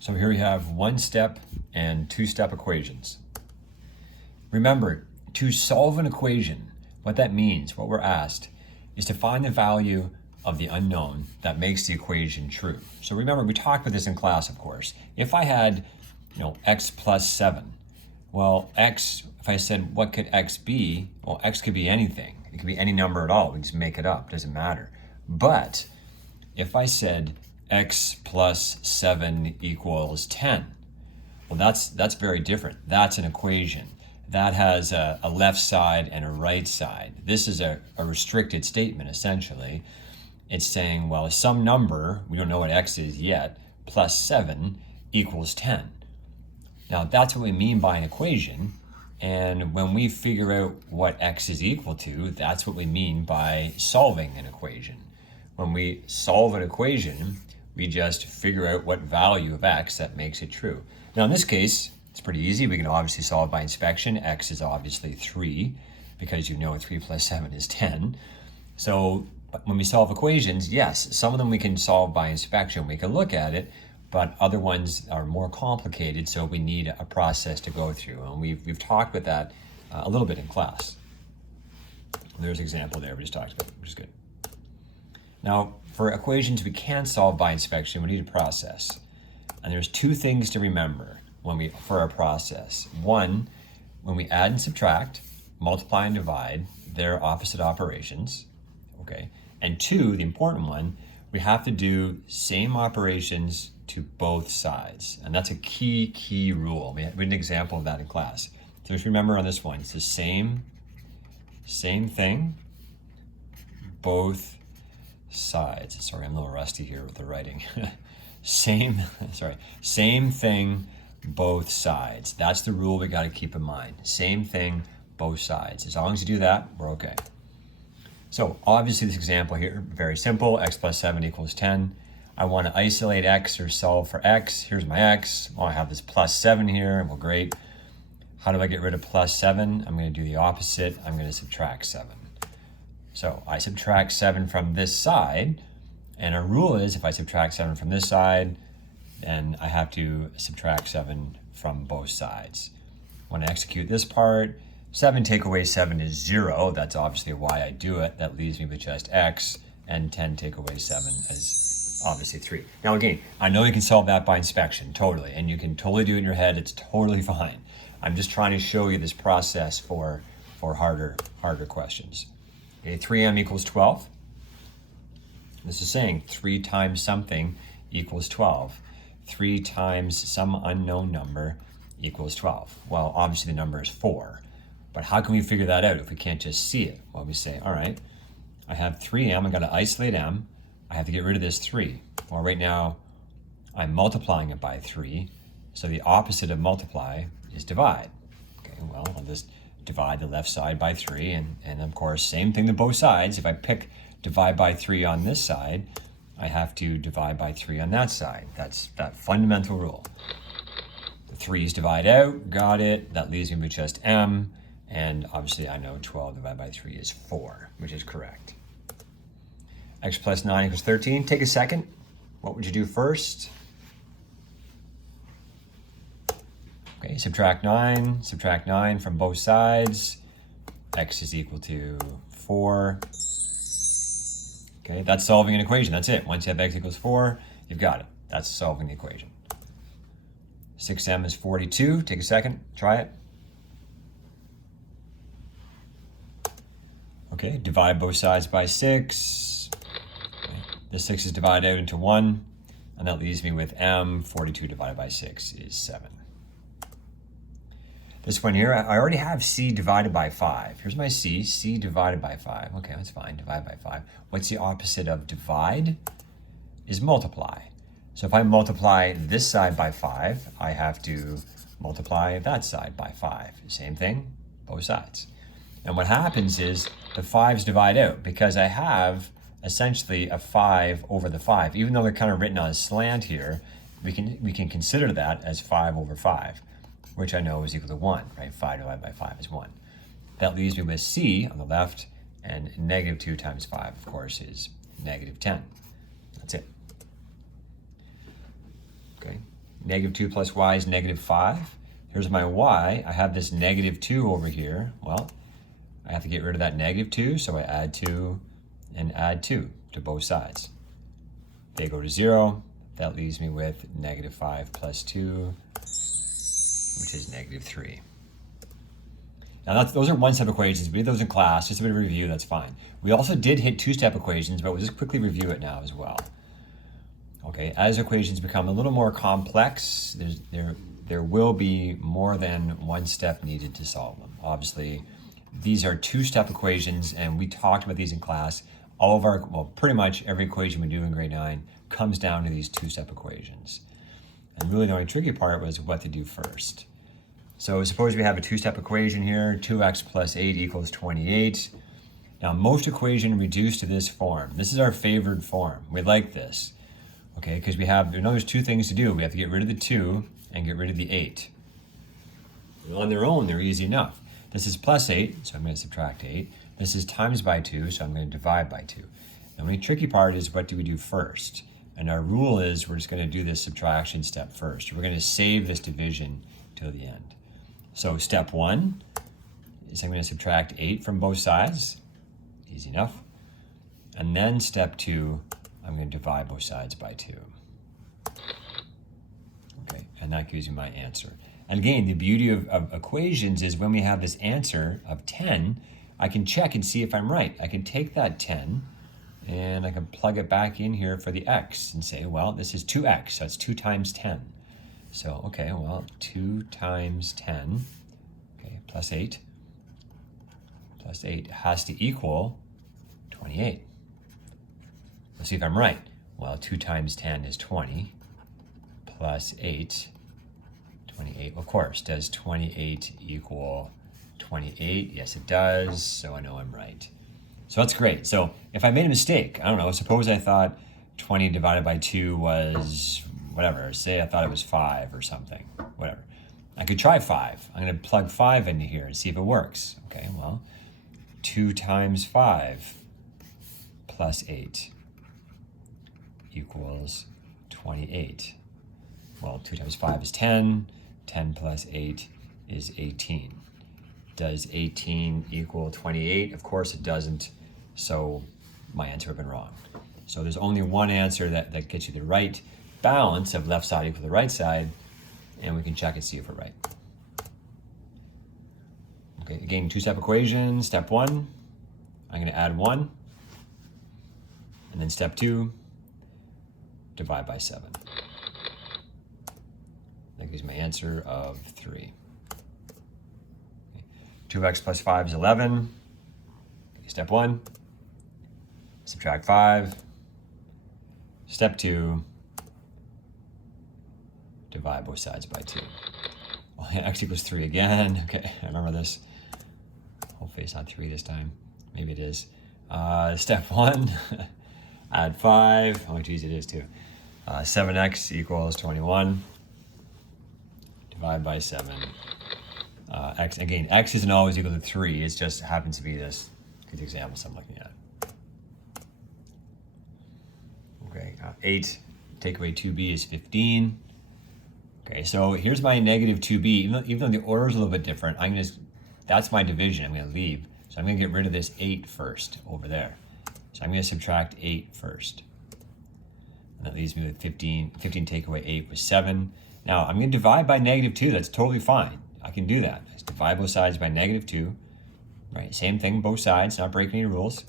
So here we have one-step and two-step equations. Remember, to solve an equation, what that means, what we're asked, is to find the value of the unknown that makes the equation true. So remember, we talked about this in class, of course. If I had, x plus 7, well, x, if I said, what could x be? Well, x could be anything. It could be any number at all. We can just make it up, doesn't matter. But if I said x plus 7 equals 10, well, that's very different. That's an equation. That has a left side and a right side. This is a restricted statement, essentially. It's saying, well, some number, we don't know what x is yet, plus 7 equals 10. Now, that's what we mean by an equation. And when we figure out what x is equal to, that's what we mean by solving an equation. When we solve an equation, we just figure out what value of x that makes it true. Now, in this case, it's pretty easy. We can obviously solve by inspection. X is obviously 3 because 3 plus 7 is 10. So when we solve equations, yes, some of them we can solve by inspection. We can look at it, but other ones are more complicated, so we need a process to go through. And we've talked about that a little bit in class. There's an example there we just talked about, which is good. Now, for equations we can't solve by inspection, we need a process. And there's two things to remember for our process. One, when we add and subtract, multiply and divide, they're opposite operations, okay? And two, the important one, we have to do same operations to both sides. And that's a key rule. We had an example of that in class. So just remember on this one, it's the same thing, both sides. Sorry, I'm a little rusty here with the writing. Same thing, both sides. That's the rule we got to keep in mind. Same thing, both sides. As long as you do that, we're okay. So obviously this example here, very simple. X plus 7 equals 10. I want to isolate x or solve for x. Here's my x. Well, I have this plus 7 here. Well, great. How do I get rid of plus 7? I'm going to do the opposite. I'm going to subtract 7. So I subtract 7 from this side. And our rule is if I subtract 7 from this side, then I have to subtract 7 from both sides. When I execute this part, 7 take away 7 is 0. That's obviously why I do it. That leaves me with just x, and 10 take away 7 is obviously 3. Now again, I know you can solve that by inspection, totally, and you can totally do it in your head. It's totally fine. I'm just trying to show you this process for harder questions. Okay, 3m equals 12. This is saying 3 times something equals 12. 3 times some unknown number equals 12. Well, obviously the number is 4. But how can we figure that out if we can't just see it? Well, we say, all right, I have 3m. I got to isolate m. I have to get rid of this 3. Well, right now, I'm multiplying it by 3. So the opposite of multiply is divide. Okay, well, I'll just divide the left side by 3. And of course, same thing to both sides. If I pick divide by 3 on this side, I have to divide by 3 on that side. That's that fundamental rule. The 3's divide out, got it. That leaves me with just m. And obviously I know 12 divided by 3 is 4, which is correct. X plus 9 equals 13. Take a second. What would you do first? Okay, subtract 9 from both sides. X is equal to 4. Okay, that's solving an equation. That's it. Once you have x equals 4, you've got it. That's solving the equation. 6m is 42. Take a second. Try it. Okay, divide both sides by 6. Okay. This 6 is divided out into 1, and that leaves me with m. 42 divided by 6 is 7. This one here, I already have c divided by 5. Here's my c divided by 5. Okay, that's fine, divide by 5. What's the opposite of divide? Is multiply. So if I multiply this side by 5, I have to multiply that side by 5. Same thing, both sides. And what happens is the 5's divide out because I have essentially a 5 over the 5. Even though they're kind of written on a slant here, we can consider that as 5 over 5. Which I know is equal to 1, right? 5 divided by 5 is 1. That leaves me with c on the left, and negative 2 times 5, of course, is negative 10. That's it. Okay. negative 2 plus y is negative 5. Here's my y. I have this negative 2 over here. Well, I have to get rid of that negative 2, so I add 2 and add 2 to both sides. They go to 0. That leaves me with negative 5 plus 2, which is negative 3. Now those are one-step equations. We did those in class, just a bit of a review, that's fine. We also did hit two-step equations, but we'll just quickly review it now as well. Okay, as equations become a little more complex, there will be more than one step needed to solve them. Obviously, these are two-step equations, and we talked about these in class. All of our, well, pretty much every equation we do in grade 9 comes down to these two-step equations. And really the only tricky part was what to do first. So suppose we have a two-step equation here, 2x plus 8 equals 28. Now most equations reduce to this form. This is our favored form. We like this, okay, because we know there's two things to do. We have to get rid of the 2 and get rid of the 8. Well, on their own, they're easy enough. This is plus 8, so I'm going to subtract 8. This is times by 2, so I'm going to divide by 2. The only tricky part is what do we do first? And our rule is we're just going to do this subtraction step first. We're going to save this division till the end. So step 1 is I'm going to subtract 8 from both sides. Easy enough. And then step 2, I'm going to divide both sides by 2. Okay, and that gives you my answer. And again, the beauty of equations is when we have this answer of 10, I can check and see if I'm right. I can take that 10 and I can plug it back in here for the x and say, well, this is 2x, so it's 2 times 10. So, okay, well, 2 times 10, okay, plus 8 has to equal 28. Let's see if I'm right. Well, 2 times 10 is 20, plus 8, 28. Of course, does 28 equal 28? Yes, it does, so I know I'm right. So that's great. So if I made a mistake, I don't know, suppose I thought 20 divided by 2 was whatever. Say I thought it was 5 or something, whatever. I could try 5. I'm going to plug 5 into here and see if it works. Okay, well, 2 times 5 plus 8 equals 28. Well, 2 times 5 is 10. 10 plus 8 is 18. Does 18 equal 28? Of course it doesn't, so my answer would have been wrong. So there's only one answer that gets you the right balance of left side equal to the right side, and we can check and see if we're right. Okay, again, two-step equation. Step 1, I'm going to add 1. And then step 2, divide by 7. That gives my answer of 3. 2x plus 5 is 11. Step 1, subtract 5. Step 2, divide both sides by 2. Well, x equals 3 again. Okay, I remember this. Hopefully it's not 3 this time. Maybe it is. Step 1, add 5. Oh, geez, it is too. 7x equals 21. Divide by 7. X isn't always equal to 3. It just happens to be this good example I'm looking at. Okay, 8 take away 2b is 15. Okay, so here's my negative 2b. Even though the order is a little bit different, that's my division. I'm going to leave. So I'm going to get rid of this 8 first over there. So I'm going to subtract 8 first. And that leaves me with 15. 15 take away 8 was 7. Now I'm going to divide by negative 2. That's totally fine. I can do that. Just divide both sides by negative 2. Right, same thing, both sides, not breaking any rules.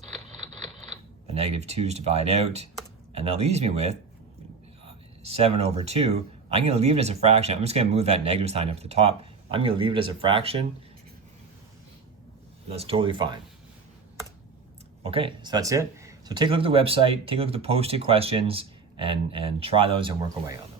The negative 2's divide out. And that leaves me with 7 over 2. I'm going to leave it as a fraction. I'm just going to move that negative sign up to the top. I'm going to leave it as a fraction. That's totally fine. Okay, so that's it. So take a look at the website, take a look at the posted questions, and try those and work away on them.